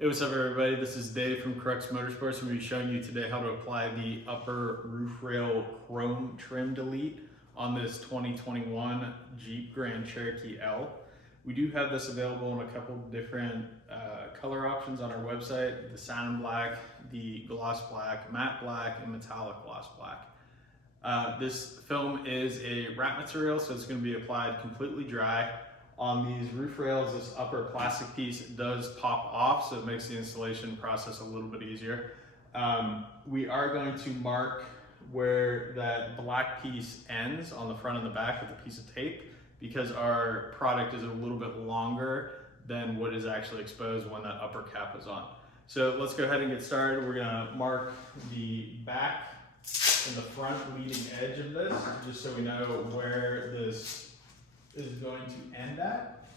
Hey, what's up everybody? This is Dave from Crux Motorsports. I'm going to be showing you today how to apply the upper roof rail chrome trim delete on this 2021 Jeep Grand Cherokee L. We do have this available in a couple different color options on our website: the satin black, the gloss black, matte black, and metallic gloss black. This film is a wrap material, so it's going to be applied completely dry. On these roof rails, this upper plastic piece does pop off, so it makes the installation process a little bit easier. We are going to mark where that black piece ends on the front and the back with a piece of tape, because our product is a little bit longer than what is actually exposed when that upper cap is on. So let's go ahead and get started. We're gonna mark the back and the front leading edge of this, just so we know where this is going to end at.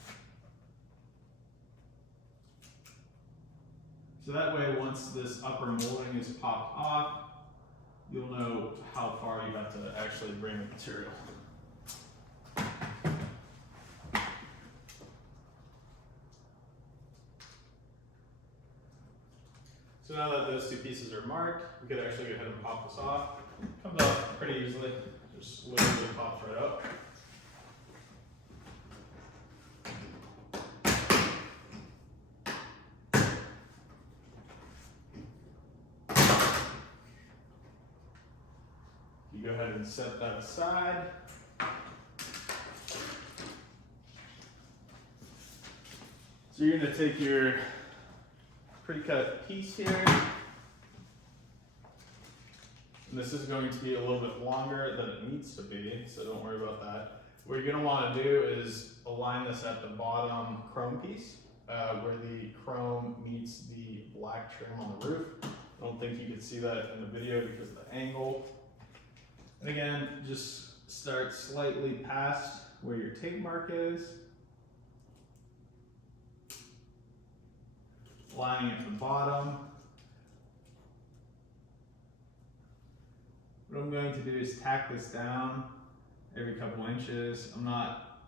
So that way, once this upper molding is popped off, you'll know how far you have to actually bring the material. So now that those two pieces are marked, we could actually go ahead and pop this off. Comes off pretty easily, just literally pops right up. You go ahead and set that aside. So you're going to take your pre-cut piece here, and this is going to be a little bit longer than it needs to be, so don't worry about that. What you're going to want to do is align this at the bottom chrome piece, where the chrome meets the black trim on the roof. I don't think you can see that in the video because of the angle. And again, just start slightly past where your tape mark is. Lining at the bottom. What I'm going to do is tack this down every couple inches. I'm not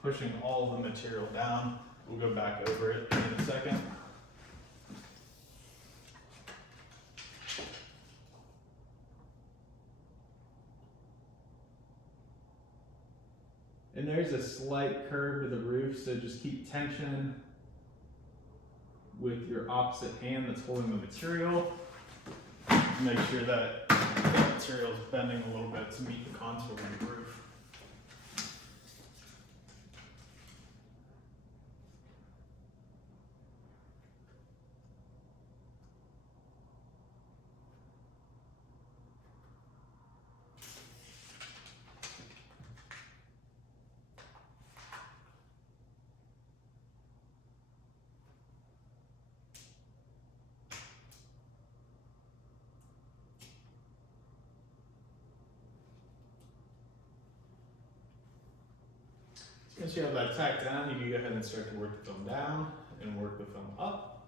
pushing all the material down. We'll go back over it in a second. And there's a slight curve to the roof, so just keep tension with your opposite hand that's holding the material. Make sure that the material is bending a little bit to meet the contour of the roof. Once you have that tacked down, you can go ahead and start to work the film down and work the film up.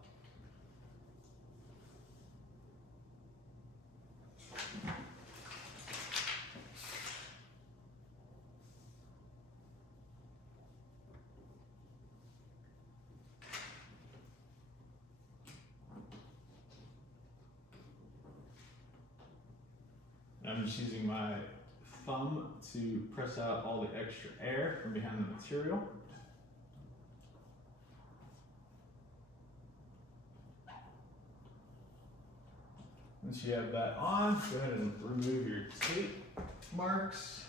I'm just using my thumb to press out all the extra air from behind the material. Once you have that on, go ahead and remove your tape marks.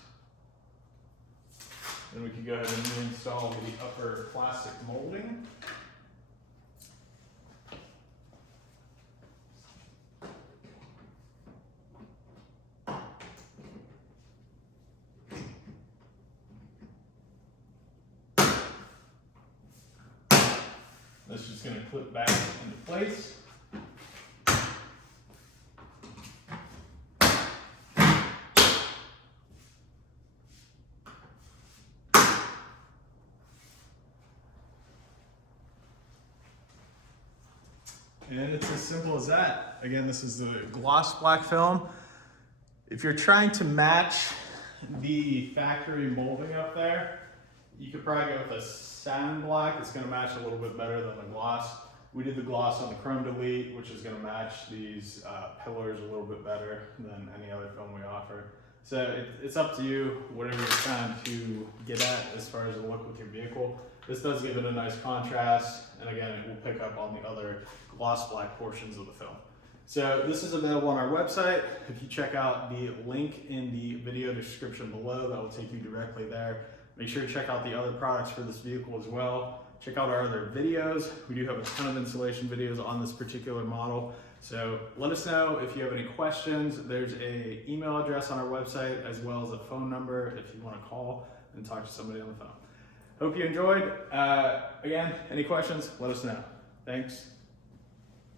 Then we can go ahead and reinstall the upper plastic molding. That's just going to clip back into place. And it's as simple as that. Again, this is the gloss black film. If you're trying to match the factory molding up there, you could probably go with a satin black. It's going to match a little bit better than the gloss. We did the gloss on the chrome delete, which is going to match these pillars a little bit better than any other film we offer. So it's up to you, whatever you're trying to get at as far as the look with your vehicle. This does give it a nice contrast, and again, it will pick up on the other gloss black portions of the film. So this is available on our website. If you check out the link in the video description below, that will take you directly there. Make sure to check out the other products for this vehicle as well. Check out our other videos. We do have a ton of installation videos on this particular model. So let us know if you have any questions. There's an email address on our website as well as a phone number if you want to call and talk to somebody on the phone. Hope you enjoyed. Again, any questions, let us know. Thanks.